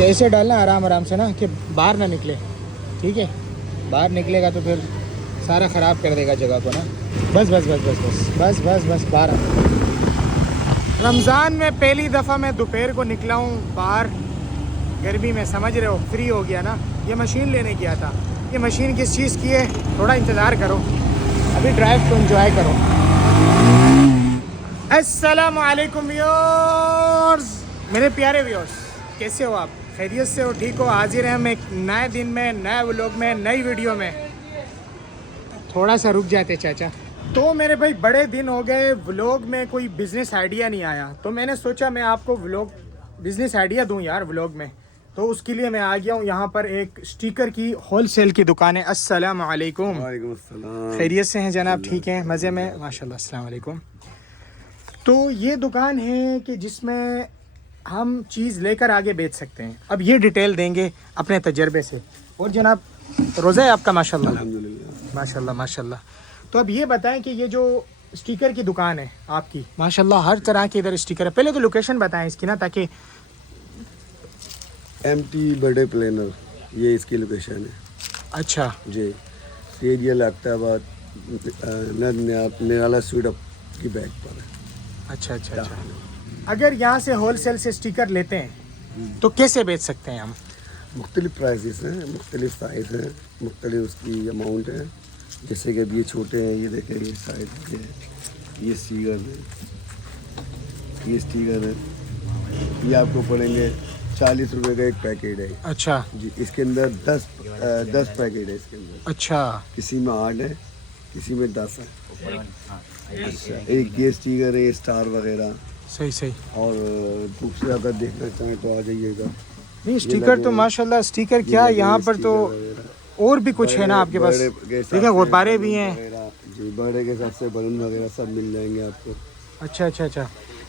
ऐसे डालना आराम आराम से ना कि बाहर ना निकले, ठीक है? बाहर निकलेगा तो फिर सारा ख़राब कर देगा जगह को ना। बस बस बस बस बस बस बस बस बाहर। रमज़ान में पहली दफ़ा मैं दोपहर को निकला हूँ बाहर गर्मी में, समझ रहे हो? फ्री हो गया ना। ये मशीन लेने गया था। ये मशीन किस चीज़ की है, थोड़ा इंतज़ार करो, अभी ड्राइव को एंजॉय करो। अस्सलाम वालेकुम व्यूअर्स, मेरे प्यारे व्यूअर्स, कैसे हो आप? खैरियत से हो? ठीक हो? हाजिर हैं हम एक नए दिन में, नए व्लॉग में, नई वीडियो में। थोड़ा सा रुक जाते चाचा। तो मेरे भाई बड़े दिन हो गए व्लॉग में कोई बिज़नेस आइडिया नहीं आया, तो मैंने सोचा मैं आपको बिज़नेस आइडिया दूं यार व्लॉग में। तो उसके लिए मैं आ गया हूँ यहाँ पर एक स्टिकर की होलसेल की दुकान है। अस्सलाम वालेकुम। वालेकुम अस्सलाम। खैरियत से हैं जनाब? ठीक हैं, मज़े में, माशाल्लाह। अस्सलाम वालेकुम। तो ये दुकान है कि जिसमें हम चीज़ लेकर आगे बेच सकते हैं। अब ये डिटेल देंगे अपने तजर्बे से। और जनाब रोज़ा है आपका? माशाल्लाह अल्हम्दुलिल्लाह माशाल्लाह माशाल्लाह। तो अब ये बताएं कि ये जो स्टिकर की दुकान है आपकी, माशाल्लाह हर तरह के इधर स्टिकर है। पहले तो लोकेशन बताएं इसकी ना, ताकि MT बर्थडे प्लानर, ये इसकी लोकेशन है। अच्छा जी, सीरियल अख्ताबाद निराला स्वीट अप की बैग पर है। अच्छा अच्छा अच्छा। अगर यहाँ से होलसेल से स्टिकर लेते हैं तो कैसे बेच सकते हैं हम? मुख्तलिफ प्राइसेस हैं, मुख्तलिफ साइज़ हैं, मुख्तलिफ उसकी अमाउंट है। जैसे कि अब ये छोटे हैं, ये देखें, ये साइज ये स्टिकर है, ये स्टिकर है, ये आपको पड़ेंगे 40 रुपए का एक पैकेट है। अच्छा जी, इसके अंदर 10 पैकेट है इसके अंदर। अच्छा किसी में 8 है, किसी में 10 है। अच्छा, एक ये स्टिकर है, ये स्टार वगैरह। सही सही। और दूसरे अगर देखना चाहें तो आ जाइएगा। नहीं स्टिकर तो माशाल्लाह, स्टिकर क्या यहाँ पर तो और भी कुछ है ना आपके पास? देखिए गुब्बारे भी हैं। जी, बर्थडे के हिसाब से बलून वगैरह सब मिल जाएंगे आपको। अच्छा अच्छा अच्छा।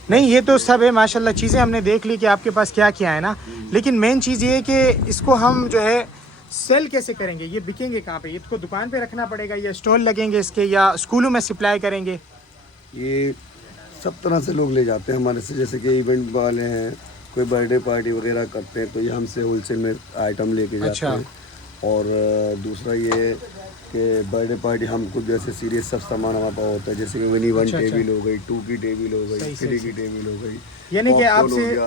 नहीं ये तो सब है माशाल्लाह, चीज़ें हमने देख ली कि आपके पास क्या क्या है ना। लेकिन मेन चीज़ ये है कि इसको हम जो है सेल कैसे करेंगे, ये बिकेंगे कहाँ पे? इसको दुकान पे रखना पड़ेगा या स्टॉल लगेंगे इसके, या स्कूलों में सप्लाई करेंगे? ये सब तरह से लोग ले जाते हैं हमारे से। जैसे कि इवेंट वाले हैं, कोई बर्थडे पार्टी वगैरह करते हैं तो ये हमसे होलसेल में आइटम लेके जाते अच्छा। हैं। और दूसरा ये कि बर्थडे पार्टी हम खुद जैसे सीरियस सब सामान हमारे पास होता है। जैसे कि मिनी 1 अच्छा, टेबल हो गई, 2 की टेबल हो गई, सही, 3 सही, की टेबल हो गई, यानी कि आपसे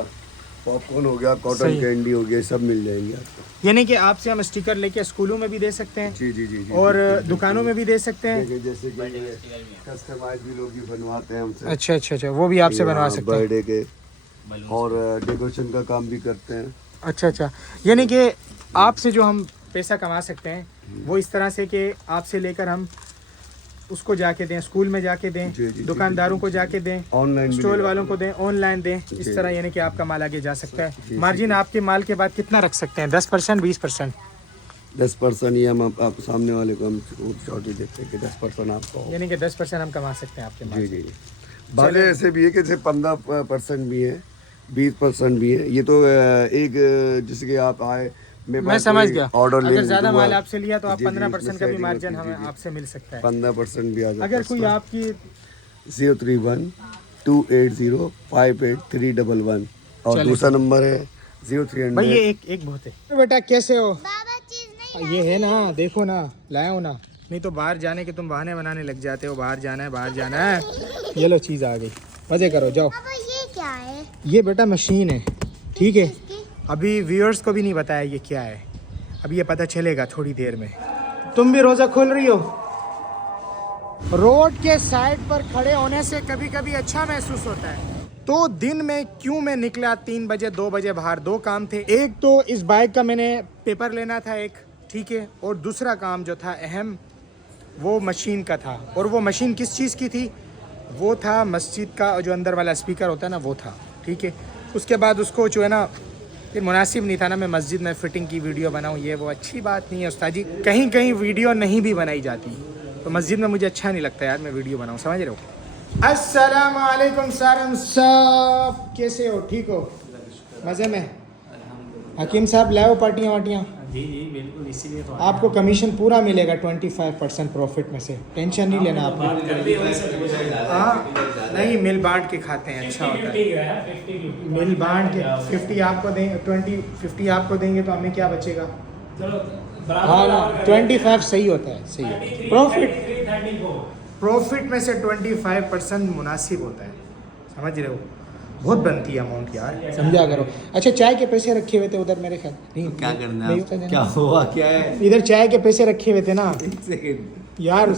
पॉपकॉर्न हो गया, कॉटन सही। कैंडी हो गया, सब मिल जाएंगे आपको। यानी कि आपसे हम स्टिकर लेके स्कूलों में भी दे सकते हैं जी जी जी जी। और दुकानों में भी दे सकते हैं। जैसे कि कस्टमाइज भी लोग भी बनवाते हैं हमसे। अच्छा अच्छा अच्छा, वो भी आपसे बनवा सकते हैं? बर्थडे के और डेकोरेशन का काम भी करते हैं। अच्छा अच्छा, यानी कि आपसे जो हम पैसा कमा सकते हैं वो इस तरह से कि आपसे लेकर हम उसको जाके दें, स्कूल में जाके दें, जी, जी, दुकानदारों को जाके दें, ऑनलाइन स्टॉल वालों को दें, ऑनलाइन दें, इस तरह यानी कि आपका माल आगे जा सकता है। मार्जिन आपके माल के बाद कितना रख सकते हैं? 10%, 20%? 10% ही हम आप सामने वाले को हम शॉर्ट ही देते हैं कि 10% आपको, यानी कि 10% हम कमा सकते हैं आपके माल जी से। जी जी। बातें ऐसे भी है कि जैसे 15% भी है, 20% भी है। ये तो एक जैसे कि आप आए, मैं समझ गया। ऑर्डर अगर ज़्यादा माल आपसे लिया तो आप 15% का भी मार्जिन हमें आपसे मिल सकता है। 15% भी आ जाता है। अगर कोई आपकी 031-280-58311 और दूसरा नंबर है 0300। भाई ये एक बहुत है। बेटा कैसे हो? ये है ना, देखो ना, लाए हो ना? नहीं तो बाहर जाने के तुम बहाने बनाने लग जाते हो, बाहर जाना है, बाहर जाना है। ये लो चीज़ आ गई, मज़े करो, जाओ। ये क्या है? ये बेटा मशीन है, ठीक है? अभी व्यूअर्स को भी नहीं बताया ये क्या है, अभी ये पता चलेगा थोड़ी देर में। तुम भी रोज़ा खोल रही हो? रोड के साइड पर खड़े होने से कभी कभी अच्छा महसूस होता है। तो दिन में क्यों मैं निकला 3 बजे 2 बजे बाहर? 2 काम थे। एक तो इस बाइक का मैंने पेपर लेना था एक, ठीक है, और दूसरा काम जो था अहम वो मशीन का था। और वो मशीन किस चीज़ की थी? वो था मस्जिद का जो अंदर वाला स्पीकर होता है ना, वो था, ठीक है। उसके बाद उसको जो है ना फिर मुनासिब नहीं था ना मैं मस्जिद में फ़िटिंग की वीडियो बनाऊँ, ये वो अच्छी बात नहीं है उस्ताद जी। कहीं कहीं वीडियो नहीं भी बनाई जाती तो मस्जिद में मुझे अच्छा नहीं लगता यार मैं वीडियो बनाऊँ, समझ रहे हो? अस्सलाम वालेकुम सारम साहब, कैसे हो? ठीक हो? मज़े में? हकीम साहब लाओ पार्टियाँ वाटियाँ? जी जी बिल्कुल, इसीलिए तो आपको कमीशन पूरा मिलेगा 25% प्रॉफिट में से, टेंशन नहीं लेना आपको। बात कर दी वैसे हो जाएगा। हाँ नहीं मिल बांट के खाते हैं, अच्छा होता है। मिल बांट के 50 आपको देंगे, 50 आपको देंगे तो हमें क्या बचेगा? हाँ ना, 25 सही होता है, सही है। प्रॉफिट में से 25% मुनासिब होता है, समझ रहे हो? बहुत बनती है अमाउंट यार, समझा करो। अच्छा चाय के पैसे रखे हुए थे उधर मेरे ख्याल नहीं, क्या करना नहीं है? होता क्या हुआ, क्या है? इधर चाय के पैसे रखे हुए थे ना एक सेकंड, यार,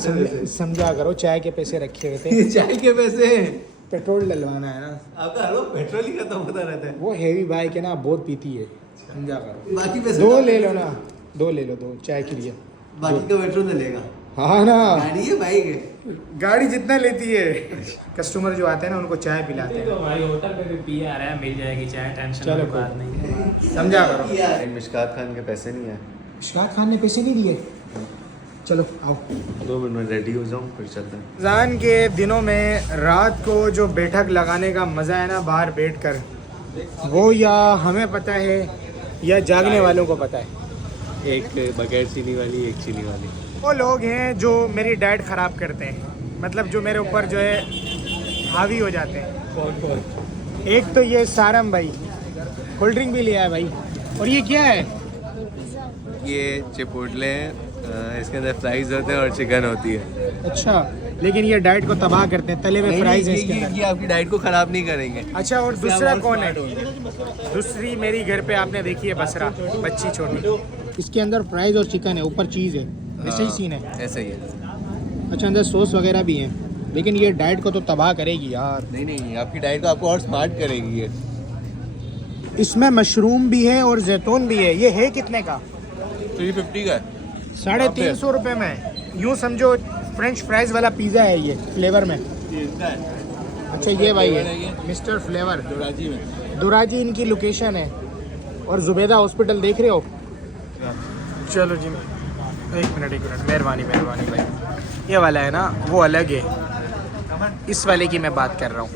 समझा करो, चाय के पैसे रखे हुए थे। ये चाय के पैसे पेट्रोल डलवाना है ना, आपका? हलो, पेट्रोल ही खत्म होता रहता है। वो हैवी बाइक है ना, बहुत पीती है, समझा करो। बाकी पैसे दो ले लो ना, दो ले लो, दो चाय के लिए। बाकी का पेट्रोल डलेगा। हाँ ना, गाड़ी है, बाइक है? गाड़ी जितना लेती है। कस्टमर जो आते हैं ना उनको चाय पिलाते हैं। तो हमारी होटल पे भी पी आ रहा है, मिल जाएगी चाय, टेंशन चलो की बात नहीं है। समझा करो। मिशकात खान के पैसे नहीं है। इशराक खान ने पैसे नहीं दिए? चलो आओ, 2 मिनट में रेडी हो जाऊँ फिर चलते हैं। रमज़ान के दिनों में रात को जो बैठक लगाने का मज़ा है ना बाहर बैठकर, वो या हमें पता है या जागने वालों को पता है। एक बगैर चीनी वाली, एक चीनी वाली। वो लोग हैं जो मेरी डाइट ख़राब करते हैं, मतलब जो मेरे ऊपर जो है हावी हो जाते हैं। कौन कौन? एक तो ये सारम भाई, कोल्ड ड्रिंक भी लिया है भाई। और ये क्या है? ये चिपोटले हैं, इसके अंदर फ्राइज होते हैं और चिकन होती है। अच्छा, लेकिन ये डाइट को तबाह करते हैं, तले हुए फ्राइज हैं इसके अंदर। ये आपकी डाइट को खराब नहीं करेंगे। अच्छा, और दूसरा कौन है? दूसरी मेरी घर पे आपने देखी है बसरा, बच्ची छोटी, इसके अंदर फ्राइज और चिकन है, ऊपर चीज़ है, ऐसे ही सीन है। ऐसा ही है। अच्छा, अंदर सॉस वगैरह भी है, लेकिन ये डाइट को तो तबाह करेगी यार। नहीं नहीं, आपकी डाइट को आपको और स्मार्ट करेगी ये। इसमें मशरूम भी है और जैतून भी है। ये है कितने का? 350 का है। 350 रुपये में। यूँ समझो फ्रेंच फ्राइज वाला पिज़्ज़ा है ये, फ्लेवर में। अच्छा ये भाई है मिस्टर फ्लेवर, दोराजी में। दुराजी इनकी लोकेशन है। और जुबैदा हॉस्पिटल देख रहे हो? चलो जी, एक मिनट मेहरबानी भाई। ये वाला है ना, वो अलग है, इस वाले की मैं बात कर रहा हूँ।